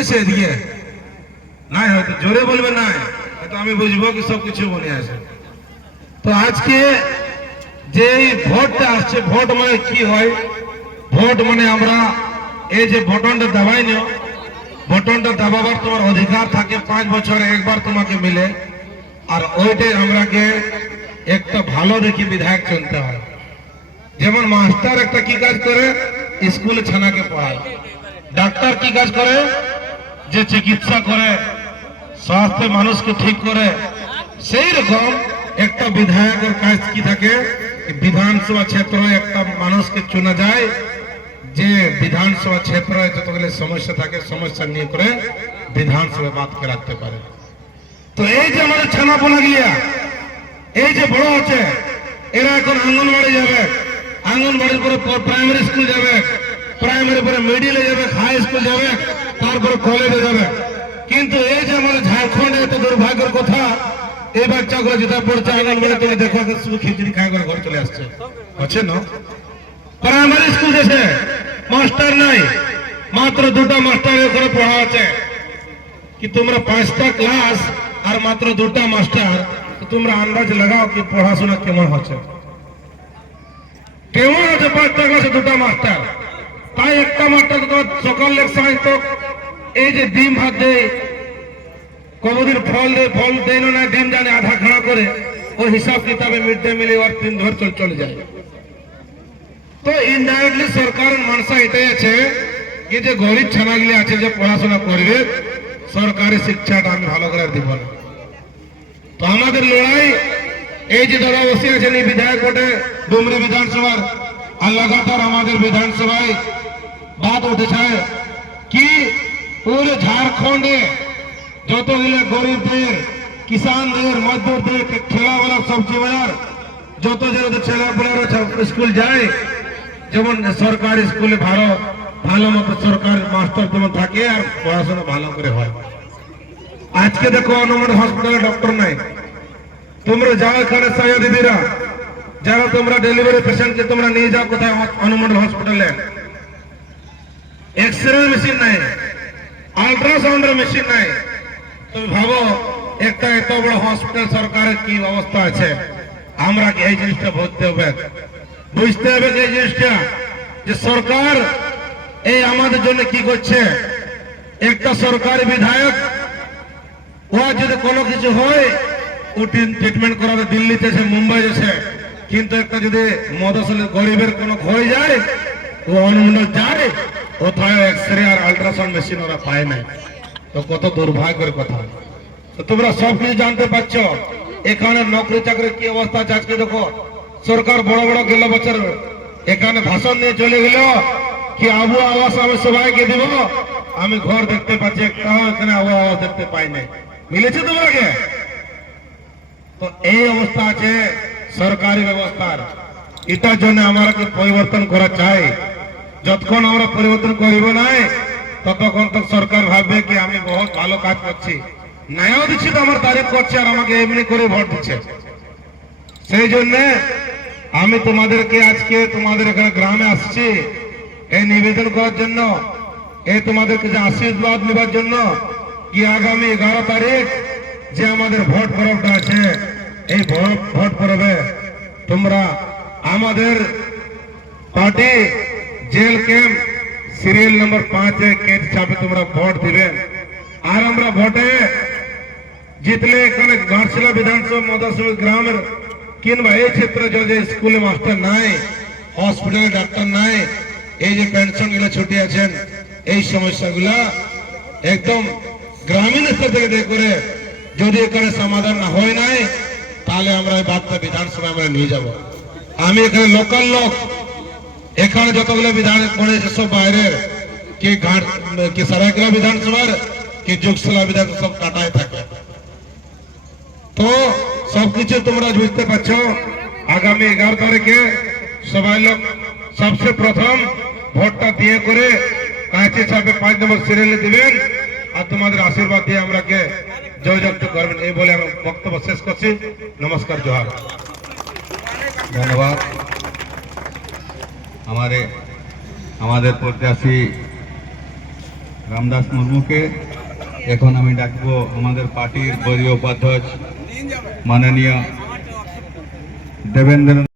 হয়েছে এদিকে নাই, হয়তো জোরে বলবে নাই, হয়তো আমি বুঝবো কি সবকিছু মনে আছে। তো আজকে যে ভোটটা আসছে, ভোট মানে কি হয়? ভোট মানে আমরা এই যে বটনটা দাবাই নিও, বটনটা দাবাবার তোমার অধিকার থাকে, 5 বছরে একবার তোমাকে মিলে। আর ওইটাই আমরাকে একটা ভালো দেখি বিধায়ক চলতে হয়। যেমন মাস্টার একটা কি কাজ করে? স্কুলে ছানাকে পড়ায়। ডাক্তার কি কাজ করে? যে চিকিৎসা করে, স্বাস্থ্য মানুষকে ঠিক করে। সেই রকম একটা বিধায়কের কাজ কি থাকে? বিধানসভা ক্ষেত্রে একটা মানুষকে চুনা যায়, যে বিধানসভা ক্ষেত্রে যতগুলো সমস্যা থাকে সমস্যা নিয়ে করে বিধানসভা বাদকে রাখতে পারে। তো এই যে আমাদের ছানাপোনা গিয়া এই যে বড় হচ্ছে, এরা এখন আঙ্গনবাড়ি যাবে, আঙ্গনবাড়ির পরে প্রাইমারি স্কুল যাবে, প্রাইমারি পরে মিডিলে যাবে, হাই স্কুল যাবে, তারপরে কলেজে যাবে। কিন্তু এই যে আমাদের ঝাড়খণ্ডে এত দুর্ভাগ্যের কথা, এই বাচ্চাগুলো যেটা পড়ছে আঙ্গনবাড়ি, তুমি দেখো শুধু খিচুড়ি খাই করে ঘর চলে আসছে, হচ্ছে না? প্রাইমারি স্কুল যেছে মাস্টার নাই, মাত্র 2টা মাস্টার করে পড়া আছে। কি তোমরা 5টা ক্লাস আর মাত্র 2টা মাস্টার, তোমরা আন্দাজ লাগাও কি পড়াশোনা কেমন হচ্ছে? কেমন হচ্ছে 5টা ক্লাসে 2টা মাস্টার? তাই একটা মাস্টার তো সকাল লেকচার তো এই যে ডিম ভাত দেয়, কোনদিন ফল দেয় না, ডিম জানে আধা খাড়া করে, ওই হিসাব কিতাবে মিড ডে মিলে আর 3 ধর চলে যায়। তো ইনডাইরেক্টলি সরকারের মানসা এটাই আছে কি যে গরিব ছানাগুলি আছে যে পড়াশোনা করবে, সরকারি শিক্ষাটা আমি ভালো করে দিব না। তো আমাদের লড়াই এই যে দাদা বসে আছেন এই বিধায়ক ভোটে ডুমরি বিধানসভার, আর লাগাতার আমাদের বিধানসভায় বাদ উঠেছে কি পুরো ঝাড়খণ্ডে যতগুলো গরিবদের, কিষানদের, মজদুরদের, ঠেলাওয়ালা, সবজি বাজার যত যে ছেলেপেলেরা স্কুল যায়, যেমন সরকারি স্কুলে ভালো মতো সরকার মাস্টার যেমন থাকে আর পড়াশোনা ভালো করে হয়। আজকে দেখো অনুমোদন হসপিটালে ডক্টর নাই, তোমরা যাও এখানে সায়া দিদিরা, যারা তোমরা ডেলিভারি পেশেন্টকে তোমরা নিয়ে যাও কোথায় অনুমোদন হসপিটালে, এক্সরে মেশিন নাই, আল্ট্রাসাউন্ডের মেশিন নাই। তুমি ভাবো একটা এত বড় হসপিটাল সরকারের কি অবস্থা আছে। আমরা এই জিনিসটা বুঝতে হবে, বুঝতে হবে এই জিনিসটা যে সরকার এই আমাদের জন্য কি করছে। একটা সরকারি বিধায়ক ও যদি কোনো কিছু হয় ও ট্রিটমেন্ট করাবে দিল্লিতে আছে, মুম্বাই আছে, কিন্তু একটা যদি মদসলের গরিবের কোনো হয়ে যায় ও অনুমোদন যায়, কোথায় এক্সরে আর আল্ট্রাসাউন্ড মেশিন ওরা পায় নাই। তো কত দুর্ভাগ্যের কথা। তো তোমরা সব কিছু জানতে পারছো এখানে নকরি চাকরির কি অবস্থা আছে। আজকে দেখো সরকার বড় বড় গেল বছর এখানে ভাষণ নিয়ে চলে গেল কি আবু আবাস আমি সবাইকে দিব, আমি ঘর দেখতে পাচ্ছি একটা এখানে আবু আবাস দেখতে পাই নাই। মিলেছে তোমাকে? তো এই অবস্থা আছে সরকারি ব্যবস্থার। এটার জন্য আমাকে পরিবর্তন করা চাই। যতক্ষণ আমরা পরিবর্তন করিব নাই ততক্ষণ তো সরকার ভাববে কি আমি বহুত ভালো কাজ করছি, নাইও দিচ্ছি তো আমার তারিফ করছে আর আমাকে এমনি করে ভোট দিচ্ছে। সেই জন্য আমি তোমাদেরকে আজকে তোমাদের এখানে গ্রামে আসছি এই নিবেদন করার জন্য, এই তোমাদেরকে যে আশীর্বাদ নেবার জন্য কি আগামী 11 তারিখ যে আমাদের ভোট পরবটা আছে, এই ভোট পরবে তোমরা আমাদের party jail camp serial number 5 কেন্দ্র চাপে তোমরা ভোট দিবেন। আর আমরা ভোটে জিতলে এখানে ঘাটশিলা বিধানসভা মদসমিক গ্রামের কিংবা এই ক্ষেত্রে যে স্কুলে মাস্টার নাই, হসপিটালে ডাক্তার নাই, এই যে পেনশন গুলো ছুটি আছেন, এই সমস্যাগুলা একদম গ্রামীণ স্তর থেকে করে যদি এখানে সমাধান না হয় নাই তাহলে আমরা এই বার্তা বিধানসভা আমরা নিয়ে যাব। আমি এখানে লোকাল লোক, এখানে যতগুলো বিধান পড়েছে সব বাইরের, কি সারাইকেলা বিধানসভার কি যোগশালা বিধানসভা সব কাটায় থাকে। তো সবকিছু তোমরা বুঝতে পারছো। আগামী 11 তারিখে সবাই লোক সবচেয়ে প্রথম ভোটটা দিয়ে করে কাঁচি চাপে 5 নম্বর সিরিয়ালে দিবেন আর তোমাদের আশীর্বাদ দিয়ে আমরাকে জয়যুক্ত করবেন। এই বলে আমি বক্তব্য শেষ করছি। নমস্কার, জোহার। ধন্যবাদ। আমাদের প্রত্যাশী রামদাস মুর্মুকে। এখন আমি ডাকবো আমাদের পার্টির বর্গীয় উপাধ্যক্ষ মাননীয় দেবেন্দ্র